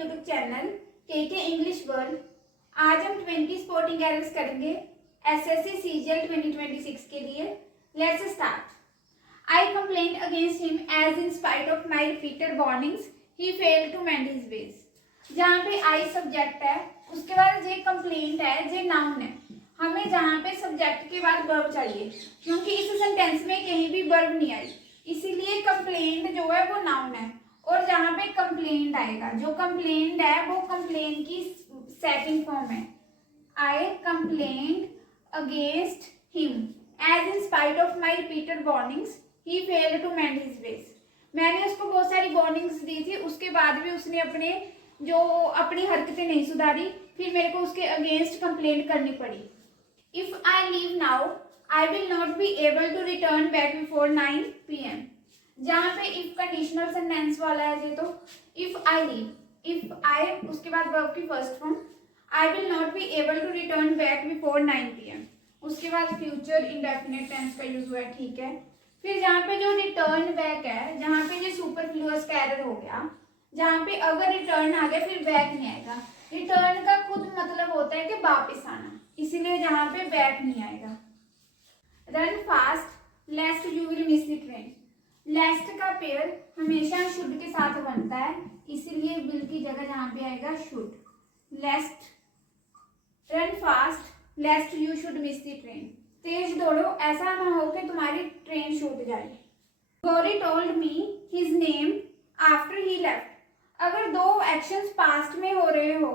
YouTube channel KK English world. आज हम 20 sporting errors करेंगे एसएससी सीजीएल 2026 के लिए। Let's start. I complaint against him as in spite of my repeated warnings he failed to mend his ways. जहाँ पे I subject है, उसके बाद जे कंप्लेंट है, जे नाउन है। हमें जहाँ पे सब्जेक्ट के बाद वर्ब चाहिए, क्योंकि इस सेंटेंस में कहीं भी वर्ब नहीं आई, इसीलिए कंप्लेंट जो है वो नाउन है। और जहाँ पे कंप्लेंट आएगा, जो कंप्लेंट है वो कंप्लेंट की सेकंड फॉर्म है। I complaint against him as in spite of my repeated warnings he failed to mend his ways. मैंने उसको बहुत सारी वार्निंग्स दी थी, उसके बाद भी उसने अपनी हरकतें नहीं सुधारी, फिर मेरे को उसके अगेंस्ट कंप्लेंट करनी पड़ी। If I leave now I will not be able to return back before 9 PM। जहाँ पे इफ कंडीशनल सेंटेंस वाला है जी, तो if I leave, if I उसके बाद वर्ब की first form, I will not be able to return back before 9 PM। उसके बाद फ्यूचर इंडेफिनिट टेंस का यूज हुआ है, ठीक है। फिर जहाँ पे जो रिटर्न बैक है, जहाँ पे जो सुपरफ्लुअस का एरर हो गया, जहाँ पे अगर रिटर्न आ गया फिर बैक नहीं आएगा। रिटर्न का खुद मतलब होता है कि वापिस आना, इसीलिए जहाँ पे बैक नहीं आएगा। Run fast lest you will miss the train. Lest का पेयर हमेशा शुड के साथ बनता है, इसीलिए विल की जगह जहाँ पे आएगा should. Lest, run fast lest you should miss the train. तेज दौड़ो, ऐसा ना हो कि तुम्हारी ट्रेन छूट जाए। Gauri told me his name after he left. अगर दो एक्शंस पास्ट में हो रहे हो,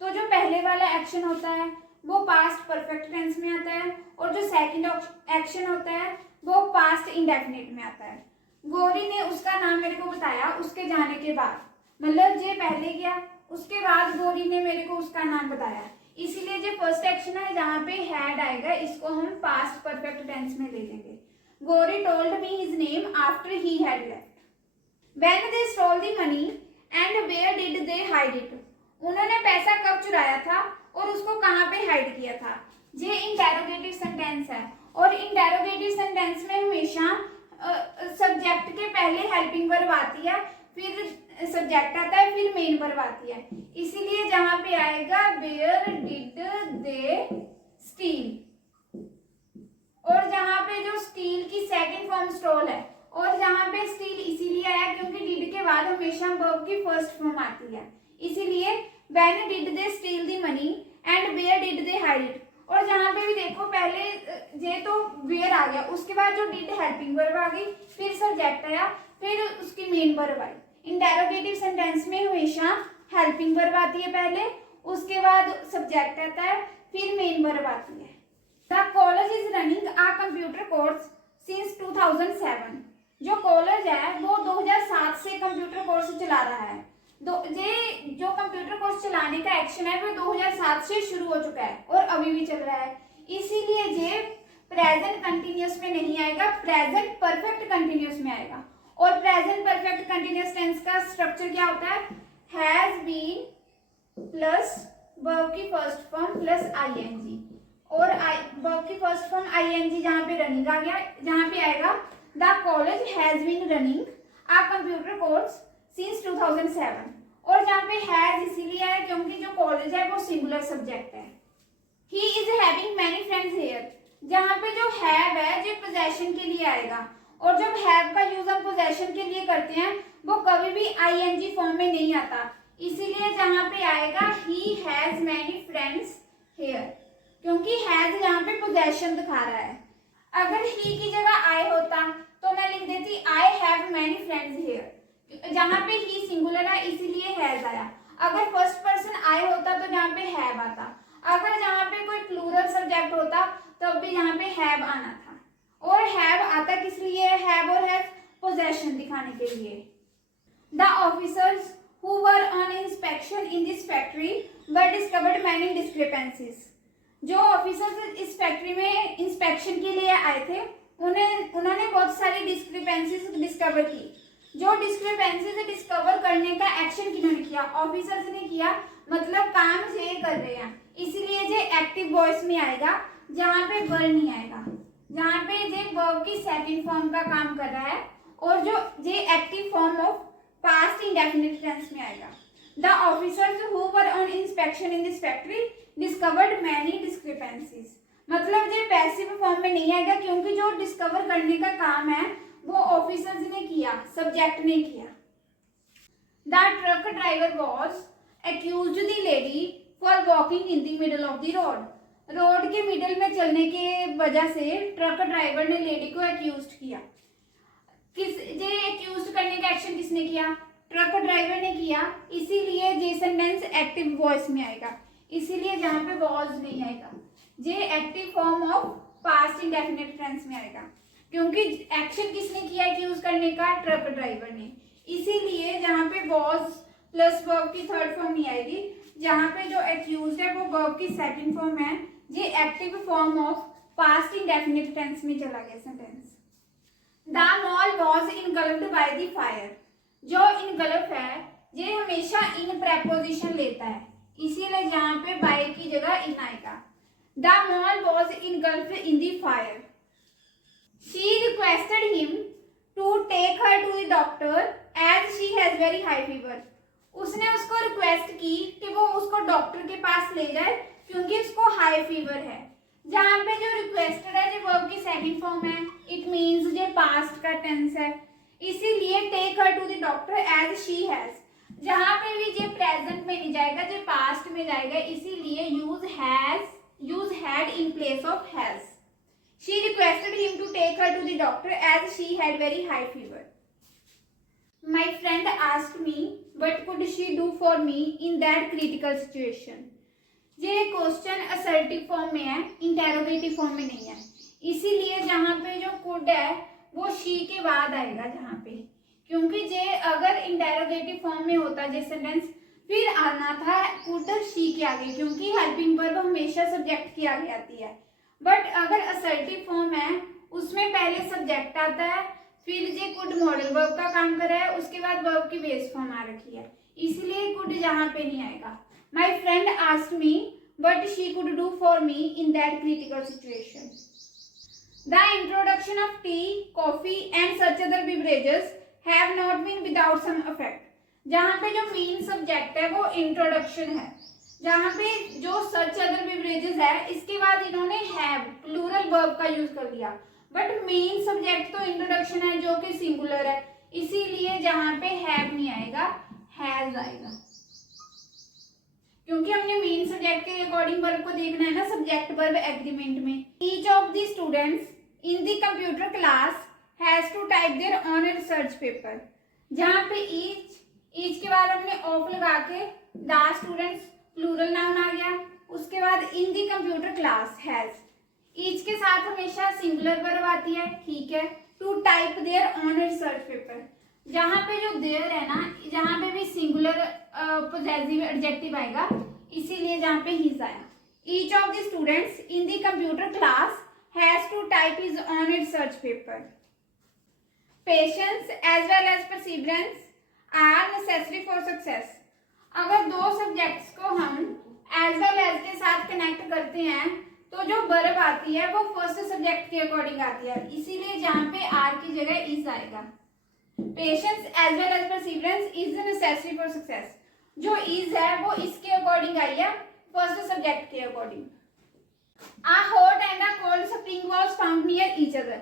तो जो पहले वाला एक्शन होता है वो पास्ट परफेक्ट टेंस में आता है, और जो सेकंड एक्शन होता है वो पास्ट इंडेफिनिट में आता है। गौरी ने उसका नाम मेरे को बताया उसके जाने के बाद, मतलब जे पहले गया उसके बाद गौरी ने मेरे को उसका नाम बताया, इसीलिए जो फर्स्ट एक्शन है जहाँ पे हैड आएगा, इसको हम पास्ट परफेक्ट टेंस में ले लेंगे। Gauri told me his name after he had left. When they stole the money and where did they hide it. उन्होंने पैसा कब चुराया था और उसको कहाँ पे हाइड किया था। ये इंटेरोगेटिव सेंटेंस है, और इंटेरोगेटिव सेंटेंस में हमेशा सब्जेक्ट के पहले हेल्पिंग वर्ब आती है, फिर सब्जेक्ट आता है, फिर मेन वर्ब आती है। इसीलिए जहां पे आएगा वेयर डिड दे स्टील, और जहां पे जो स्टील की सेकंड फॉर्म स्टोल है, और जहां पे स्टील इसीलिए आया क्योंकि डिड के बाद हमेशा वर्ब की फर्स्ट फॉर्म आती है, इसीलिए when did they steal the money and where did they hide it. और जहाँ पे भी देखो पहले जे तो वेयर आ गया, उसके बाद जो डिड हेल्पिंग वर्ब आ गई, फिर सब्जेक्ट आया, फिर उसकी main verb I. Interrogative sentence में हमेशा हेल्पिंग वर्ब आती है पहले, उसके बाद सब्जेक्ट आता है, फिर मेन वर्ब आती है। The college is running a computer course since 2007। जो कॉलेज है वो 2007 से कंप्यूटर कोर्स चला रहा है। जो कंप्यूटर कोर्स चलाने का एक्शन है वो 2007 से शुरू हो चुका है और अभी भी चल रहा है, इसीलिए ये प्रेजेंट कंटिन्यूअस में नहीं आएगा, प्रेजेंट परफेक्ट कंटिन्यूअस में आएगा। और प्रेजेंट परफेक्ट कंटिन्यूअस टेंस का स्ट्रक्चर क्या होता है, हैज बीन प्लस वर्ब की फर्स्ट फॉर्म प्लस आईएनजी, और वर्ब की फर्स्ट फॉर्म आईएनजी जहाँ पे रनिंग आ गया, जहाँ पे आएगा the college has been running a computer course since 2007। और जहाँ पे हैज इसीलिए है क्योंकि जो कॉलेज है वो सिंगुलर सब्जेक्ट है। He is having many friends here. जहाँ पे जो हैव है जो पोजेशन के लिए आएगा, और जब हैव का यूज हम पोजेशन के लिए करते हैं वो कभी भी आईएनजी फॉर्म में नहीं आता, इसीलिए जहाँ पे आएगा he has many friends here, क्योंकि हैज यहाँ पे पोजेशन दिखा रहा है। अगर ही की जगह आई होता तो मैं लिख देती I have many friends here. जहाँ पे ही सिंगुलर है इसीलिए हैज आया। अगर फर्स्ट पर्सन आई होता तो जहाँ पे हैव आता। अगर जहाँ पे कोई प्लूरल सब्जेक्ट होता तब भी यहाँ पे हैव आना था। और हैव आता किस लिए, हैव और हैज पोजेशन दिखाने के लिए। The officers who were on inspection in this factory were discovered many discrepancies. जो ऑफिसर्स इस फैक्ट्री में इंस्पेक्शन के लिए आए थे उन्होंने बहुत सारी डिस्क्रिपेंसीज डिस्कवर की। जो डिस्क्रिपेंसीज डिस्कवर करने का एक्शन किन्होंने किया, ऑफिसर्स ने किया, मतलब काम ये कर रहे हैं, इसीलिए ये एक्टिव वॉइस में आएगा, जहाँ पे वर नहीं आएगा, जहाँ पे ये वर्ब की सेकंड फॉर्म का काम कर रहा है, और जो ये active form of past indefinite tense में आएगा। The officers who were on inspection in this factory discovered many discrepancies. मतलब जो पैसिव फॉर्म में नहीं आएगा क्योंकि जो डिस्कवर करने का काम है वो ऑफिसर्स ने किया, सब्जेक्ट ने किया. The truck driver was accused the lady for walking in the middle of the road. Road के मिडल में चलने के वजह से ट्रक ड्राइवर ने लेडी को एक्यूज किया. ये एक्यूज करने का एक्शन किसने किया? ट्रक ड्राइवर ने किया. इसीलिए जे सेंटेंस एक्टिव वॉइस में आएगा, इसीलिए जहां पे वॉज नहीं आएगा, जे active form of past indefinite tense में आएगा क्योंकि एक्शन किसने किया एक्यूज करने का? ट्रक ड्राइवर ने. इसीलिए जहां पे वॉज प्लस वर्ब की थर्ड फॉर्म नहीं आएगी. जहां पे जो एक्यूज है वो वर्ब की सेकंड फॉर्म है, ये active form of past indefinite tense में चला गया sentence. The mall was engulfed by the fire. जो इनगल्फ है ये हमेशा इन प्रेपोजिशन लेता है, इसीलिए जहां पे बाय की जगह इन आएगा. The mall was engulfed in the fire. She requested him to take her to the doctor as she has very high fever. उसने उसको रिक्वेस्ट की कि वो उसको डॉक्टर के पास ले जाए क्योंकि उसको हाई फीवर है. जहां पे जो रिक्वेस्टेड है जो वर्ब की सेकंड फॉर्म है, इट मींस जो पास्ट का टेंस है, इसीलिए take her to the doctor as she has. जहां पे भी जो प्रेजेंट में नहीं जाएगा, जो पास्ट में जाएगा, इसीलिए use had in place of has. She requested him to take her to the doctor as she had very high fever. My friend asked me what could she do for me in that critical situation. ये question assertive form में है, interrogative form में नहीं है, इसीलिए जहां पे जो कुड है वो शी के बाद आएगा जहां पे, क्योंकि जे अगर इंटेरोगेटिव फॉर्म में होता जे सेंटेंस फिर आना था कुड शी के आगे, क्योंकि हेल्पिंग वर्ब हमेशा सब्जेक्ट के आगे आती है. बट अगर असर्टिव फॉर्म है उसमें पहले सब्जेक्ट आता है, फिर जे कुड मॉडल वर्ब का काम कर रहा है, उसके बाद वर्ब की बेस फॉर्म आ रखी है, इसलिए कुड जहां पे नहीं आएगा. My friend asked me what she could do for me in that critical situation. The introduction of tea, coffee and such other beverages have not been without some effect. जहां पे जो मेन सब्जेक्ट है वो introduction है, जहां पे जो सच other beverages है इसके बाद इन्होंने हैव प्लूरल वर्ब का यूज कर दिया. बट मेन सब्जेक्ट तो इंट्रोडक्शन है जो कि सिंगुलर है, इसीलिए जहां पे हैव नहीं आएगा हैज आएगा, क्योंकि हमने मेन सब्जेक्ट के अकॉर्डिंग वर्ब को देखना है ना सब्जेक्ट वर्ब एग्रीमेंट में. Each of the students in the computer class has to type their own research paper. जहां पे ईच के बाद हमने ऑफ लगा के द स्टूडेंट्स प्लूरल नाउन आ गया, उसके बाद in the computer class has, each के साथ हमेशा सिंगुलर वर्ब आती है, ठीक है. To type their own research paper, जहां पे जो देयर है ना, जहां पे भी सिंगुलर पोजेसिव एडजेक्टिव आएगा, इसीलिए जहां पे हिज आया. Each of the students in the computer class has to type his own research paper. Patience as well as perseverance are necessary for success. अगर दो सब्जेक्ट्स को हम एज वेल एज के साथ कनेक्ट करते हैं तो जो वर्ब आती है वो फर्स्ट सब्जेक्ट के अकॉर्डिंग आती है, इसीलिए जहां पे आर की जगह इज आएगा. Patience as well as perseverance is necessary for success. जो इज है वो इसके अकॉर्डिंग आई है, फर्स्ट सब्जेक्ट के according. A hot and a cold spring was found near each other.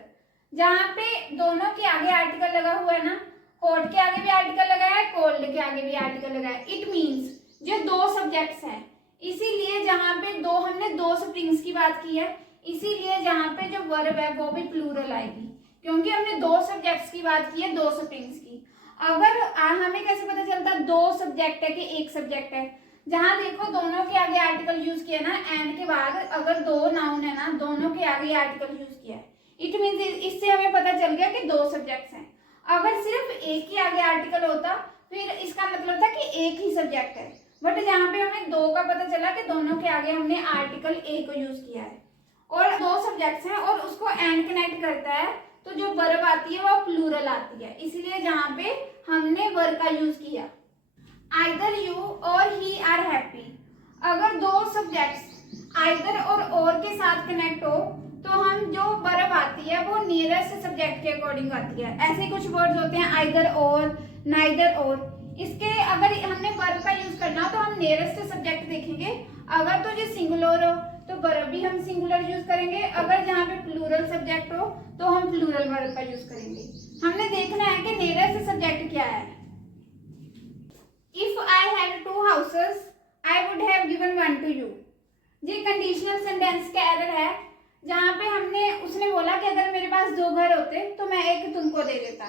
जहां पे दोनों के आगे आर्टिकल लगा हुआ है ना, हॉट के आगे भी आर्टिकल लगा है, कोल्ड के आगे भी आर्टिकल लगा है, इट मीन्स जो दो सब्जेक्ट्स हैं, इसीलिए जहां पे हमने दो स्प्रिंग्स की बात की है, इसीलिए जहां पे जो वर्ब है वो भी प्लूरल आएगी, क्योंकि हमने दो सब्जेक्ट्स की बात की है, दो स्प्रिंग्स की. अगर हमें कैसे पता चलता दो सब्जेक्ट है कि एक सब्जेक्ट है? जहां देखो दोनों के आगे आर्टिकल यूज किया ना, एंड के बाद अगर दो नाउन है ना, दोनों के आगे आर्टिकल यूज किया है, इट मीन्स इससे हमें पता चल गया कि दो सब्जेक्ट्स हैं. अगर सिर्फ एक ही आगे आर्टिकल होता फिर इसका मतलब था कि एक ही सब्जेक्ट है, बट जहां पे हमें दो का पता चला कि दोनों के आगे हमने आर्टिकल ए को यूज किया है और दो सब्जेक्ट्स हैं और उसको एंड कनेक्ट करता है, तो जो वर्ब आती है वो प्लूरल आती है, इसलिए जहां पे हमने वर्ब का यूज किया. आइदर यू और ही आर हैप्पी. अगर दो सब्जेक्ट्स आइदर और के साथ कनेक्ट हो तो हम जो वर्ब आती है वो नियरेस्ट सब्जेक्ट के अकॉर्डिंग आती है. ऐसे कुछ वर्ड्स होते हैं आइदर और, नाइदर और, इसके अगर हमने वर्ब का यूज करना हो तो हम नियरेस्ट सब्जेक्ट देखेंगे। अगर तो जो सिंगुलर हो तो वर्ब भी हम सिंगुलर यूज करेंगे, अगर जहाँ पे प्लूरल सब्जेक्ट हो तो हम प्लूरल वर्ब का यूज करेंगे। हमने देखना है कि नियरेस्ट सब्जेक्ट क्या है। If I had 2 houses I would have given 1 to you. ये कंडीशनल सेंटेंस का एरर है, जहाँ पे उसने बोला कि अगर मेरे पास 2 घर होते तो मैं एक तुमको दे देता।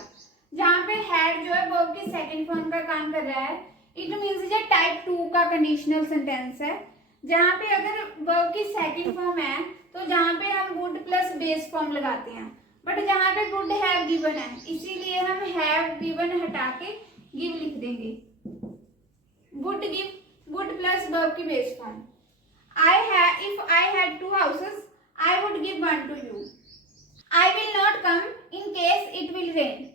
जहाँ पे हैड जो है वर्ब की सेकंड फॉर्म का काम कर रहा है। इट मींस ये टाइप 2 का कंडीशनल सेंटेंस है, जहाँ पे अगर वर्ब की सेकंड फॉर्म है तो जहाँ पे हम वुड प्लस बेस फॉर्म लगाते हैं, बट जहाँ पे वुड हैव गिवन है इसीलिए हम हैव गिवन हटा के गिव लिख देंगे। Would give would plus verb की base form. If I had 2 houses I would give 1 to you. I will not come in case it will rain.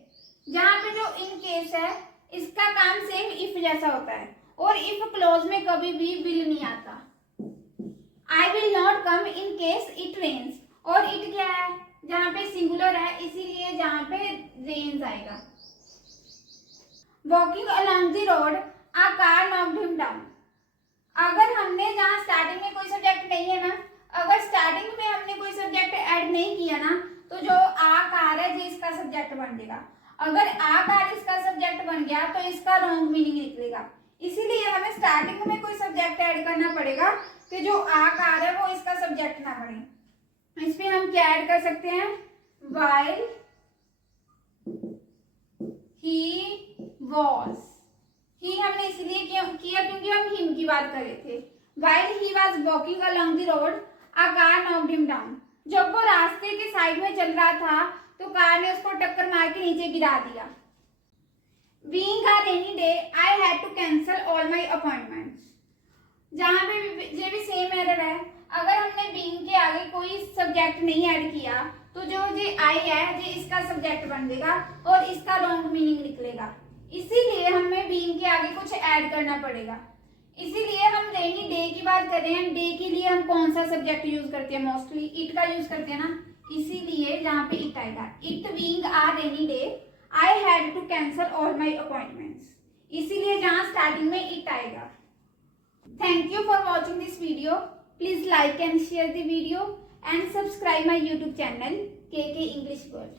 जहाँ पे जो इन केस है इसका काम सेम इफ जैसा होता है, और इफ क्लोज में कभी भी विल नहीं आता। I will not come in case it rains, और इट क्या है, जहाँ पे सिंगुलर है इसीलिए जहाँ पे रेन्स आएगा। Walking along the road a car knocked him down. अगर हमने जहाँ स्टार्टिंग में कोई सब्जेक्ट नहीं है ना, अगर स्टार्टिंग में हमने कोई सब्जेक्ट ऐड नहीं किया ना, तो जो आ कार है ये इसका सब्जेक्ट बन जाएगा। अगर आ कार इसका सब्जेक्ट बन गया तो इसका रॉन्ग मीनिंग निकलेगा। इसीलिए हमें स्टार्टिंग में कोई सब्जेक्ट ऐड करना पड़ेगा कि जो आ कार है वो इसका सब्जेक्ट ना बने। इस पे हम क्या ऐड कर सकते हैं, व्हाइल ही वॉज। ही हमने इसलिए किया क्योंकि हम हिम की बात कर रहे थे। While he was walking along the road a car knocked him down. जब वो रास्ते के साइड में चल रहा था तो कार ने उसको टक्कर मार के नीचे गिरा दिया। Being a rainy day, I had to cancel all my appointments. जहाँ पे ये भी सेम एरर है। अगर हमने being के आगे कोई सब्जेक्ट नहीं ऐड किया तो जो ये I है ये इसका सब्जेक्ट बन जाएगा और इसका रॉन्ग मीनिंग निकलेगा। इसीलिए हमें being के आगे कुछ ऐड करना पड़ेगा। इसीलिए हम रेनी डे की बात कर रहे हैं। डे के लिए हम कौन सा सब्जेक्ट यूज करते हैं, मोस्टली इट का यूज करते हैं ना, इसीलिए जहाँ पे इट आएगा। It being a rainy day I had to cancel all my appointments. इसीलिए जहाँ स्टार्टिंग में it आएगा। Thank you for watching this video. Please like and share the video and subscribe my YouTube channel KK English World.